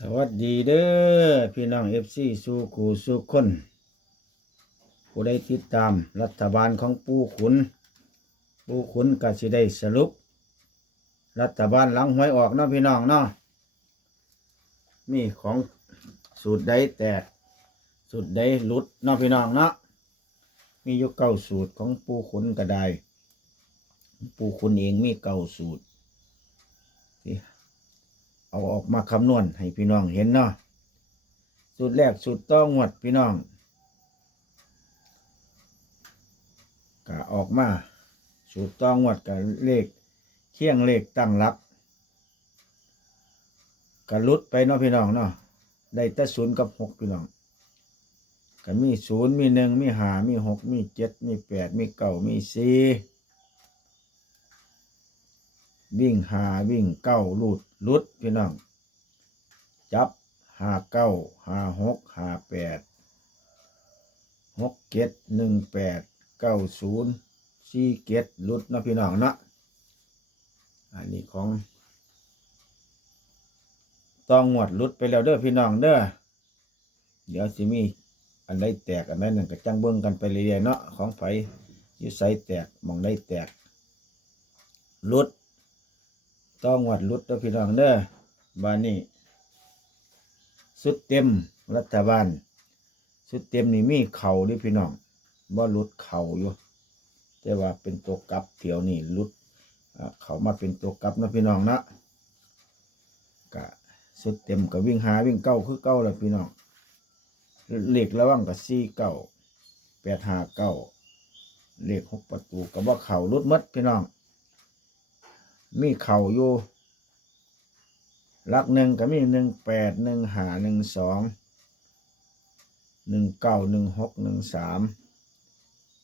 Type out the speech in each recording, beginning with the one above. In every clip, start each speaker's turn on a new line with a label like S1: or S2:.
S1: สวัสดีเด้อพี่น้องเอฟซีสู่กูสู่คนผู้ได้ติดตามรัฐบาลของปูขุน ปูขุนก็สิได้สรุป รัฐบาลหลังหวยออกเนาะพี่น้องเนาะมีของสูตรใดแตกสูตรใดหลุดเนาะพี่น้องเนาะมีอยู่เก้าสูตรของปูขุนก็ได้ปูขุนเองมีเก้าสูตร เอาออกมาคำนวณให้พี่น้องเห็นเนาะสูตรแรกสูตรต้องหวดพี่น้องก็ออกมาสูตรต้องหวดกับเลขเคียงเลขตั้งหลักก็ลุดไปเนาะพี่น้องเนาะได้แต่ศูนย์กับหกพี่น้องก็มีศูนย์มีหนึ่งมีหามีหกมีเจ็ดมีแปดมีเก้ามีสี่วิ่งหาวิ่งเก้าลุด ลุดพี่น้อง จับห้าเก้าห้าหกห้าแปดหกเจ็ดหนึ่งแปดเก้าศูนย์สี่เจ็ดลุดนะพี่น้องเนาะอันนี้ของต้องหวดลุดไปแล้วเด้อพี่น้องเด้อเดี๋ยวสิมีอันใดแตกอันใดนั่นก็จังเบิ่งกันไปเรื่อยๆเนาะของไผอยู่ไสแตกมองได้แตกลุด ต้องหวดลุดเด้อพี่น้องเด้อบานนี้สุดเต็มรัฐบาล สุดเต็มนี่มีเข่าดิพี่น้องบ่หลุดเข่าอยู่ แต่ว่าเป็นตัวกลับเถียวนี่หลุดอ่าเขามาเป็นตัวกลับนะพี่น้องนะกะสุดเต็มก็วิ่งหาวิ่งเก้าคือเก้าแหละพี่น้องเหลขระว่างกับสี่เก้าแปดหาเก้าเหลขหกประตูก็บ่เข่าหลุดมัดพี่น้อง มีเข่าอยู่ลักหนึ่งก็มีหนึ่งแปดหนึ่งหาหนึ่งสองหนึ่งเก้าหนึ่งหกหนึ่งสาม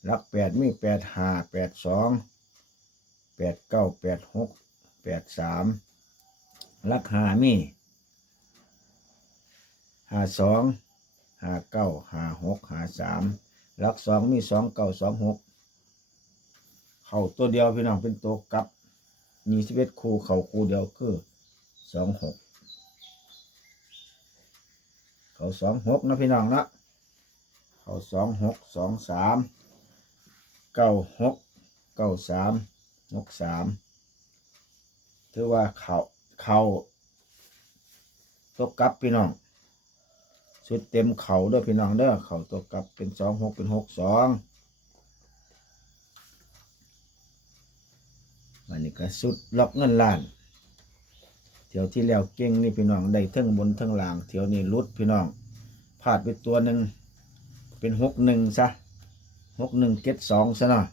S1: ลักแปดมีแปดหาแปดสองแปดเก้าแปดหกแปดสามลักหามีหาสองหาเก้าหาหกหาสามลักสองมีสองเก้าสองหกเข้าตัวเดียวพี่น้องเป็นตัวกลับ มีสิบเอ็ดคู่เขาคู่เดียวคือสองหกเขาสองหกนะพี่น้องนะเขาสองหกสองสามเก้าหกเก้าสามหกสามถือว่าเขาเขาตกกลับพี่น้องสุดเต็มเขาด้อพี่น้องเด้อเขาตกกลับเป็นสองหกเป็นหกสองวันนี้ ก็สุดล็อกเงินล้านเที่ยวที่แล้วเก่งนี่พี่น้องได้ทั้งบนทั้งล่างเที่ยวนี้ลุดพี่น้องพลาดไปตัวหนึ่งเป็นหกหนึ่งซะหกหนึ่งเก็ดสองซะเนาะ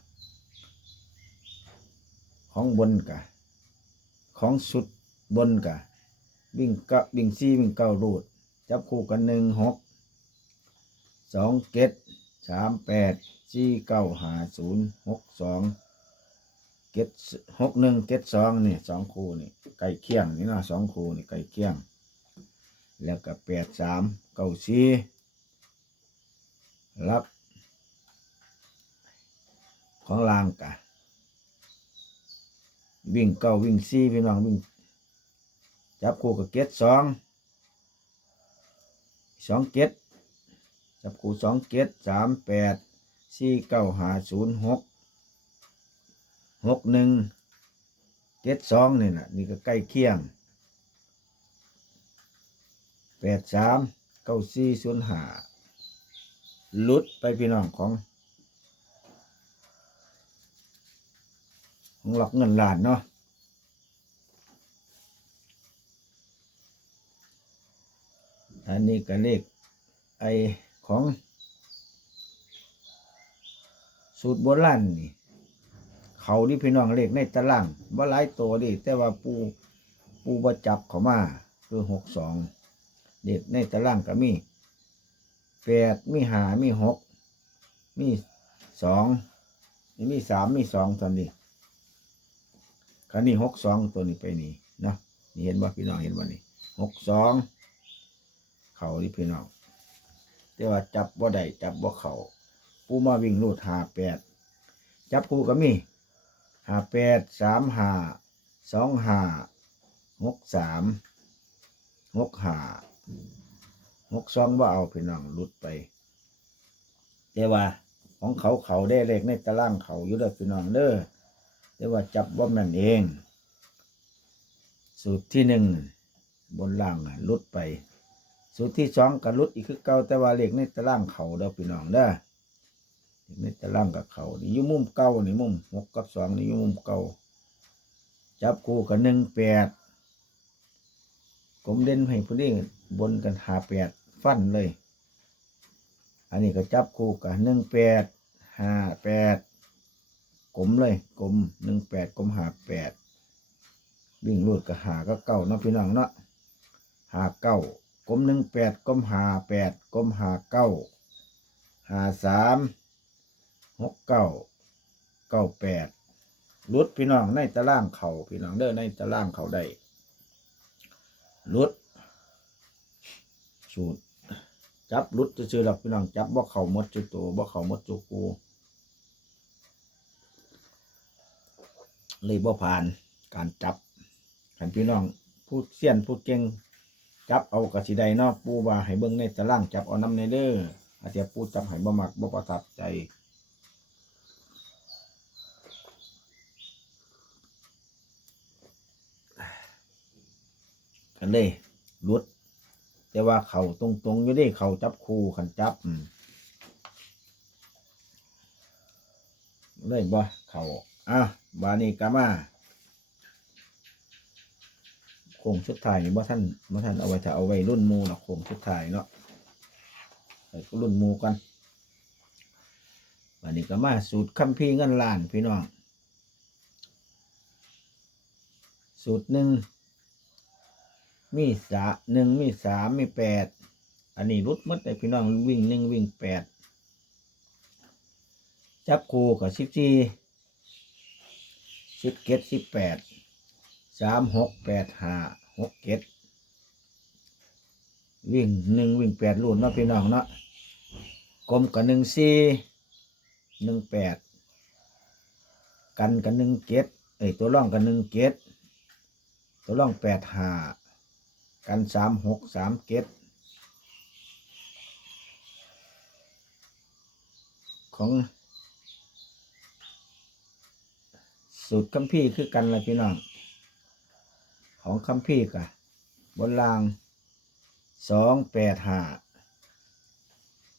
S1: ของบนกะ ของสุดบนกะวิ่งกะวิ่งซี่วิ่งเก้ารูด จับคู่กันหนึ่งหกสองเก็ดสามแปดสี่เก้าหาศูนย์หกสอง เก็ดหกหนึ่งเก็ดสองนี่สองคู่นี่ไก่เคียงนี่นะสองคู่นี่ไก่เคียง แล้วก็แปดสามเก้าสี่รับ ของลางกะ วิ่งเก้าวิ่งสี่พี่น้องวิ่ง จับคู่กับเก็ดสองสองเก็ดจับคู่สองเก็ดสามแปดสี่เก้าหาศูนย์หก หกหนึ่งเจ็ดสองนี่นะนี่ก็ใกล้เคียงแปดสามเก้าสี่ศูนย์ห้าลุดไปพี่น้องของของหลักเงินล้านเนาะอันนี้ก็เลขไอของสูตรโบราณนี่ เขานี่พี่น้องเลขในตารางว่าหลายตัวดิแต่ว่าปูปูประจับเขามาคือหกสองเด็กในตารางก็มีแปดมีหามีหกมีสองมีสามมีสองตอนนี้คันนี้หกสองตัวนี้ไปนี่นะนี่เห็นว่าพี่น้องเห็นว่านี่หกสองเขานี่พี่น้องแต่ว่าจับว่ได้จับว่เขาปูมาวิ่งรูดหาแปดจับคู่ก็มี ห้าแปดสามห้าสองห้าหกสามหกห้าหกสองว่าเอาพี่น้องหลุดไปแต่ว่าของเขาเขาได้เลขในตารางเขาอยู่เด้อพี่น้องเด้อแต่ว่าจับว่าม่นเอง สูตรที่หนึ่งบนล่างลุดไป สูตรที่สองก็ลุดอีกคือเก่าแต่ว่าเลขในตารางเขาเด้อพี่น้องเด้อ ในตารางกับเขานี่ยู่มุมเก่านี่มุมหกกับสองนี่ยู่มุมเก่าจับคู่กับหนึ่งแปดผมเด่นให้ผู้นี้บนกันหาแปดฟันเลย อันนี้ก็จับคู่กับหนึ่งแปดห้าแปดกลมเลยกลมหนึ่งแปดกลมหาแปดวิ่งรูดกับหาก็เก้าเนาะพี่น้องเนาะหาเก้ากลมหนึ่งแปดกลมหาแปดกลมหาเก้าหาสาม หกเก้าเก้าแปดรุดพี่น้องในตารางเขาพี่น้องเด้อในตารางเขาได้รุดสูตรจับรุดจะซื้อหลักพี่น้องจับบ่เขาหมดจุตัวบ่เขาหมดจุกูเลยบ่ผ่านการจับขันพี่น้องผู้เสียนผู้เก่งจับเอากระสีใดเนาะปูว่าให้เบิ่งในตารางจับเอาน้ำในเด้ออาจจะปูจับให้บ่มักบ่ประทับใจ กันเลยรุด แต่ว่าเขาตรงๆอยู่ดิเขาจับคู่ขันจับเลยบ่เขาอะบานี้กามาโค้งชุดถ่ายนี่บ่ท่านบ่ท่านเอาไว้ถ้าเอาไว้รุ่นมูเนาะโค้งชุดถ่ายเนาะไปก็รุ่นมูกันบานี้ก็มาสูตรคัมภีร์เงินล้านพี่น้อง สูตรหนึ่ง มีสาหนึ่งมีสามมีแปดอันนี้รุดหมดเลยพี่น้องวิ่งหนึ่งวิ่งแปดจับคู่กับสิบสี่สิบเก็ดสิบแปดสามหกแปดห้าหกเก็ดวิ่งหนึ่งวิ่งแปดรุ่นเนาะพี่น้องเนาะกลมกับหนึ่งสี่หนึ่งแปดกันกับหนึ่งเก็ดเอ้ยตัวร่องกับหนึ่งเก็ดตัวร่องแปดห้า กันสามหกสามเก็ดของสูตรคัมภีร์คือกันเลยพี่น้อง ของคัมภีร์กะบนรางสองแปดห้า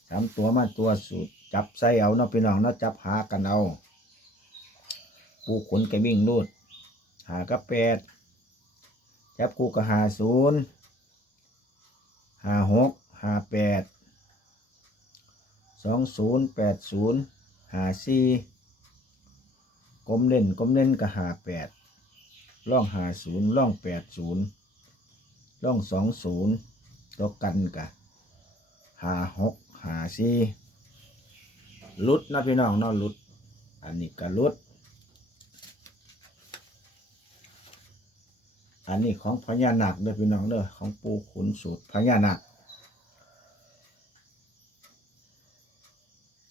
S1: สามตัวมาตัวสูตร จับใส่เอาเนาะพี่น้องเนาะจับหากันเอา ปูขนแกวิ่งรูด หากับแปด จับคู่กับหาศูนย์หาหกหาแปดสองศูนย์แปดศูนย์หาสี่กลมเล่นกลมเล่นกับหาแปดล่องหาศูนย์ล่องแปดศูนย์ล่องสองศูนย์ตัวกันกับหาหกหาสี่ลุดนะพี่น้องเนาะลุด อันนี้ก็ลุด อันนี้ของพญานาคเด้อพี่น้องเด้อของปูขุนสูตรพญานาค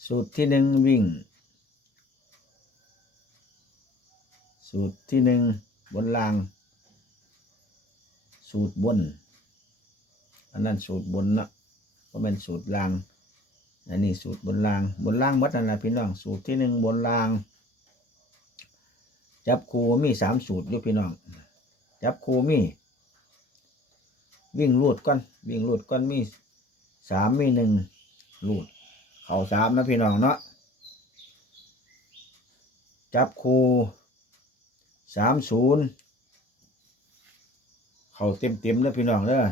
S1: สูตรที่หนึ่งวิ่ง สูตรที่หนึ่งบนล่าง สูตรบน อันนั้นสูตรบนนะก็เป็นสูตรล่างอันนี้สูตรบนล่างบนล่างวัดนั่นแหละพี่น้อง สูตรที่หนึ่งบนล่าง จับครูมีสามสูตรอยู่พี่น้อง จับคูมี วิ่งลูดก้อน วิ่งลูดก้อนมีสามมีหนึ่งลูด เข่าสามนะพี่น้องเนาะจับคูสามศูนย์เข่าเต็มเต็มนะพี่น้องเด้อ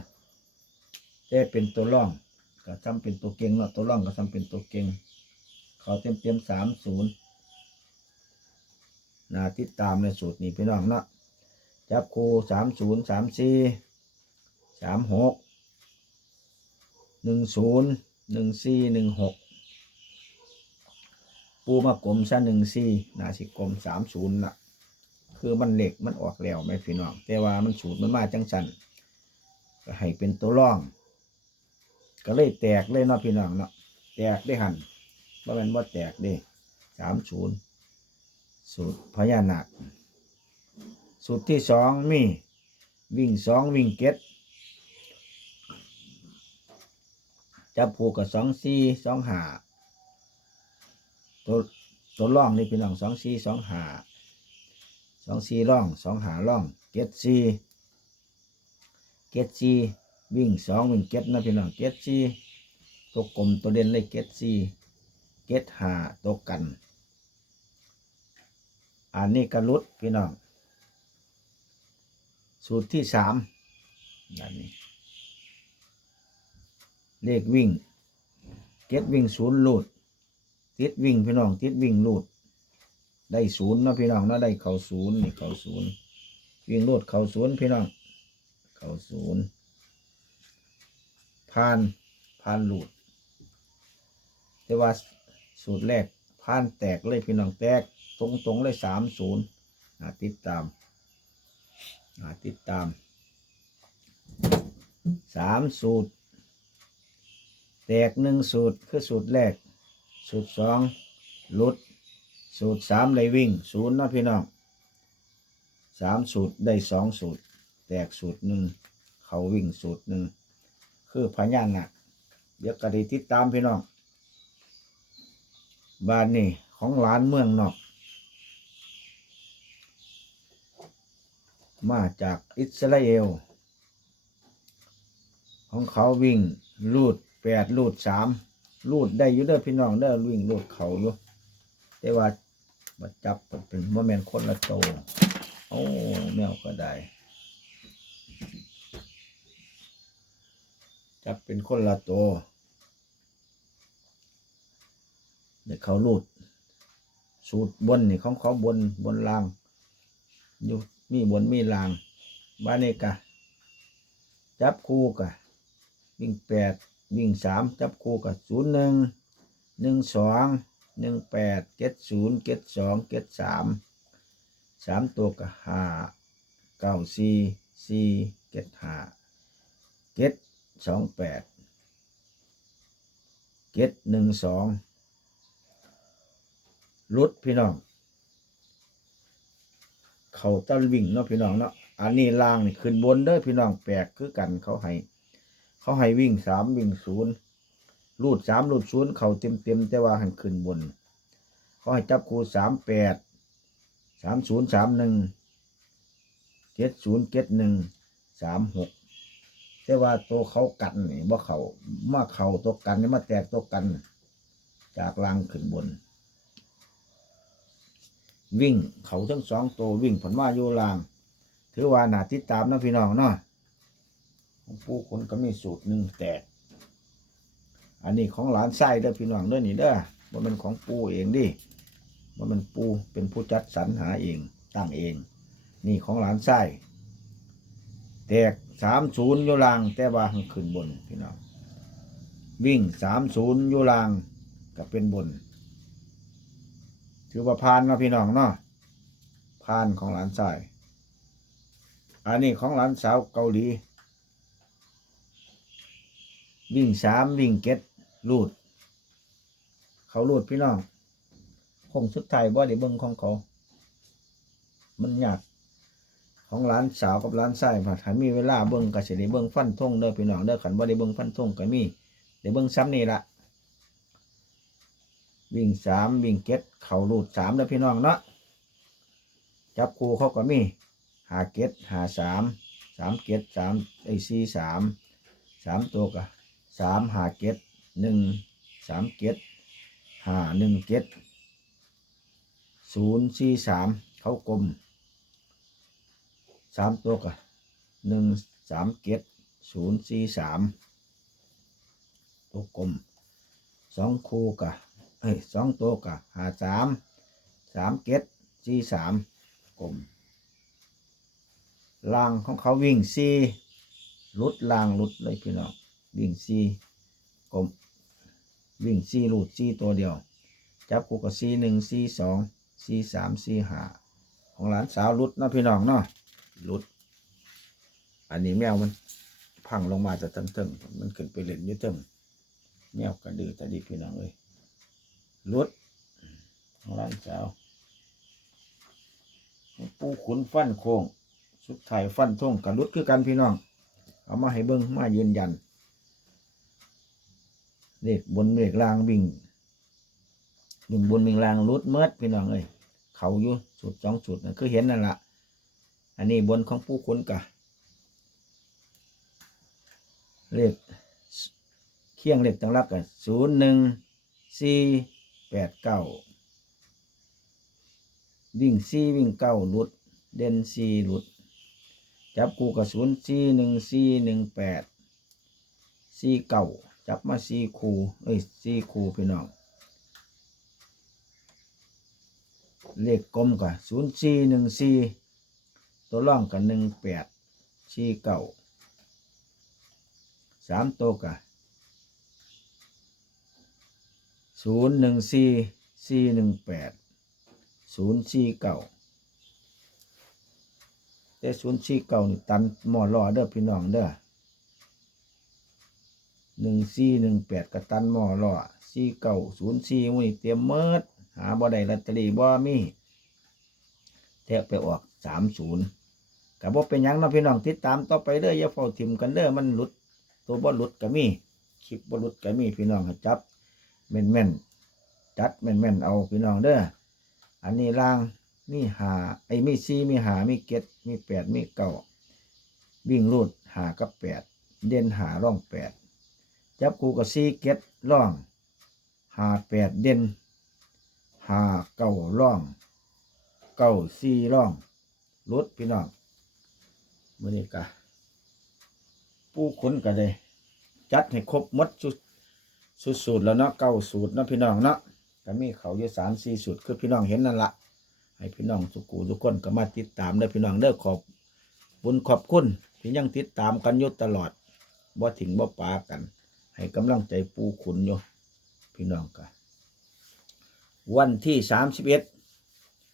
S1: ได้เป็นตัวร่องก็ทำเป็นตัวเก่งเนาะตัวร่องก็ทำเป็นตัวเก่งเข่าเต็มเต็มสามศูนย์นาติดตามในสูตรนี้พี่น้องเนาะ จับคูสามศูนย์สามสี่สามหกหนึ่งศูนย์หนึ่งสี่หนึ่งหกปูมากลมซะหนึ่งสี่นาสิกลมสามศูนย์นะคือมันเหล็กมันออกแล้วไหมพี่น้องแต่ว่ามันสูตรมันมาจังสันก็ให้เป็นตัวร่อง ก็เลยแตกเลยเนาะพี่น้องเนาะแตกได้หันว่าเป็นว่าแตกด้สามศูนย์สูตรพญานาค สูตรที่สองมีวิ่งสองวิ่งเก็ดจับผูกกับสองสี่สองหาตัวตัวร่องนี่พี่น้องสองสี่สองหาสองสี่ร่องสองหาร่องเก็ดสี่เก็ดสี่วิ่งสองวิ่งเก็ดนะพี่น้องเก็ดสี่ตัวกลมตัวเด่นเลยเก็ดสี่เก็ดหาตัวกัน อันนี้กระลุดพี่น้อง สูตรที่สามด้านนี้ เลขวิ่ง เก็ตวิ่งศูนย์ลูด ติดวิ่งพี่น้องติดวิ่งลูด ได้ศูนย์นะพี่น้องนาะได้เข่าศูนย์นี่เข่าศูนย์วิ่งลูดเข่าศูนย์พี่น้อง เข่าศูนย์ผ่านผ่านลูด แต่ว่าสูตรแรกผ่านแตกเลยพี่น้องแตก ตรงๆเลยสามศูนย์ติดตาม ติดตามสามสูตร แตกหนึ่งสูตรคือสูตรแรก สูตรสองลุด สูตรสามเลยวิ่งศูนย์นะพี่น้องสามสูตรได้สองสูตร แตกสูตรหนึ่งเขาวิ่งสูตรหนึ่งคือพญานาคเดี๋ยวกระดิติดตามพี่น้องบ้านนี่ของหลานเมืองนอก มาจากอิสราเอล ของเขาวิ่งลูดแปดลูดสามลูดได้อยู่เด้อพี่น้องเด้อวิ่งลูดเขาอยู่แต่ว่ามาจับเป็นโมเมนคนละโตโอ้แมวก็ได้ จับเป็นคนละโตเดี๋ยวเขาลูด สูตรบนนี่ของเขาบนบนล่างอยู่ มีบนมีลางบ้านนี้กะจับคู่กะวิ่งแปดวิ่งสามจับคู่กับศูนย์หนึ่งหนึ่งสองหนึ่งแปดเจ็ดศูนย์เจ็ดสองเจ็ดสามสามตัวกับห้าเก้าสี่สี่เจ็ดห้าเจ็ดสองแปดเจ็ดหนึ่งสองรุดพี่น้อง เขาต้นวิ่งเนาะพี่น้องเนาะอันนี้ล่างนี่ขึ้นบนเด้อพี่น้องแปลกคือกันเขาให้เขาให้วิ่งสามวิ่งศูนย์รูดสามรูดศูนย์เขาเต็มเต็มแต่ว่าหันขึ้นบน เขาให้จับคู่สามแปดสามศูนย์สามหนึ่งเจ็ดศูนย์เจ็ดหนึ่งสามหกแต่ว่าตัวเขากันนี่ว่าเขามาเขาตัวกันนี่มาแตกตัวกัน จากล่างขึ้นบน วิ่งเขาทั้งสองตัววิ่งผลมาอยู่ล่าง ถือว่าหนาติดตามนะพี่น้องเนาะของปู่คนก็มีสูตรหนึ่งแตก อันนี้ของหลานไส้เด้อพี่น้องเด้อนี่เด้อว่ามันของปูเองดิว่ามันปูเป็นผู้จัดสรรหาเองตั้งเอง นี่ของหลานไส้แตกสามศูนย์โยลางแต่ว่าข้างขึ้นบนพี่น้องวิ่งสามศูนย์โยลางก็เป็นบน ถือว่าพานเนาะพี่น้องเนาะพานของหลานไส้อันนี้ของหลานสาวเกาหลี วิ่งสามวิ่งเก็ดลูด เขาลูดพี่น้องคงสุดท้ายบ่ได้เบิ่งของเขา มันยากของร้านสาวกับร้านไส้ผัดหันมีเวลาเบิ่งก็สิได้เบิ่งฟันทงเด้อพี่น้องเด้อขันบ่ได้เบิ่งฟันทงก็มีได้เบิ่งซ้ำนี่ละ วิ่งสามวิ่งเก็ดเข่าลูดสามเด้พี่น้องเนาะจับคู่เขาก็มีหาเก็ดหาสามสามเก็ดสามไอสี่สามสามตัวก็สามหาเก็ดหนึ่งสามเก็ดหาหนึ่งเก็ดศูนย์สี่สามเขากลมสามตัวกะหนึ่งสามเก็ดศูนย์สี่สามตัวกลมสองคู่กะ เอ้ยสองตัวกะหาสามสามเก็ดสี่สามกลมล่างของเขาวิ่งสี่ลุดล่างลุดเลยพี่น้องวิ่งสี่กลมวิ่งซีรูดซีตัวเดียว จับกูกับซีหนึ่งซีสองซีสามซีห้าของหลานสาวรุดเนาะพี่น้องเนาะรุด อันนี้แมวมันพังลงมาจากตั้งตึงๆมันขึ้นไปเล่นยืดตึงแมวกระดือแต่ดีพี่น้องเลย รุดของหลานสาวปูขุนฟันโค้งสุดท้ายฟันท่งกับรุดคือกันพี่น้อง เอามาให้เบิ้งมายืนยันเลขบนเลขล่างวิ่งวิ่งบนวิ่งล่างรุดเมิดพี่น้องเอ้ยเขาอยู่สุดสองสุดนะคือเห็นนั่นละอันนี้บนของผู้คนกะเลขเคียงเลขตั้งรับกันศูนย์หนึ่งสี่ แปดเก้าวิ่งสี่วิ่งเก้าหลุด เด่นสี่หลุด จับกูกับศูนย์สี่หนึ่งสี่หนึ่งแปดสี่เก้าจับมาสี่คูเอ้ยสี่คูพี่น้อง เลขกลมกับศูนย์สี่หนึ่งสี่ตัวร่องกับหนึ่งแปดสี่เก้าสามตัวกะ ศูนย์หนึ่งสี่สี่หนึ่งแปดศูนย์สี่เก้าแต่ศูนย์สี่เก้านี่ตันหมอรอเด้อพี่น้องเด้อหนึ่งสี่หนึ่งแปดกะตันหมอรอสี่เก้าศูนย์สี่มูนี่เตรียมเมิดหาบ่ได้ลอตเตอรี่บ่มีแทบไปออกสามศูนย์กับบ่เป็นยังเนาะพี่น้องติดตามต่อไปเด้ออย่าเฝ้าทิมกันเด้อมันหลุด ตัวบอลลุดก็มีคลิปบอลลุดก็มีพี่น้องจับ แม่นแม่นจัดแม่นแม่นเอาพี่น้องเด้ออันนี้ล่างมีหาไอ้มีซีมีหามีเก็ดมีแปดมีเก้าวิ่งรูดหากับแปดเด่นหาร่องแปดจับกูกับซีเก็ดร่องหาแปดเด่นหาเก้าร่องเก้าซีร่องรุดพี่น้องมือนี้กะผู้คนก็ได้จัดให้ครบมดสุด สุดสูตรแล้วเนาะเก้าสูตรเนาะพี่น้องเนาะก็มีเขาอยู่สามสี่สูตรคือพี่น้องเห็นนั่นละให้พี่น้องสุกูทุกคนก็มาติดตามเด้พี่น้องเด้อขอบบุญขอบคุณที่ยังติดตามกันยู่ตลอดบ่ถิงบ่ปากัน ให้กำลังใจปูขุนอยู่พี่น้องกันวันที่สามสิบเอ็ด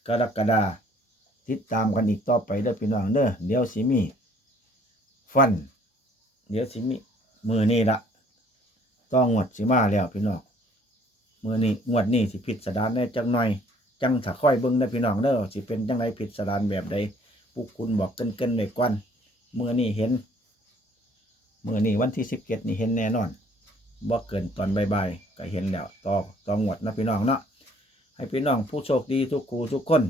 S1: กรกฎาติดตามกันอีกต่อไปเด้อพี่น้องเด้อเดี๋ยวสิมี ฟัน เดี๋ยวสิมีมือนี่ละ ต้องงวดสิมาแล้วพี่น้องมือนี้งวดนี้สิผิดสดานแน่จังหน่อย จังถ้าค่อยเบิ่งได้พี่น้องเด้อสิเป็นจังไดผิดสดานแบบใดผู้คุณบอกเกินเกินไว้ก่อนมือนี้เห็นมือนี้วันที่สิบเจ็ดนี่เห็นแน่นอนบ่เกินตอนบ่ายๆก็เห็นแล้วต่อต่องวดนะพี่น้องเนาะให้พี่น้องผู้โชคดีทุกคู่ทุกคน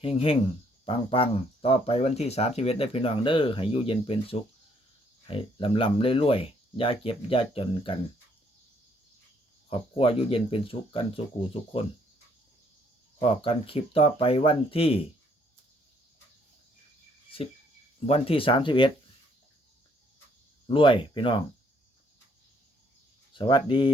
S1: เฮงเฮงปังปังต่อไปวันที่สามสิบเอ็ดได้พี่น้องเด้อให้อยู่เย็นเป็นสุข ให้ลำลำเรื่อยๆ อย่าเจ็บอย่าจนกัน ขอบครัวอยู่เย็นเป็นสุขกันสุขูสุขคนพอกันคลิปต่อไปวันที่สิบวันที่สามสิบเอ็ดรวยพี่น้อง สวัสดี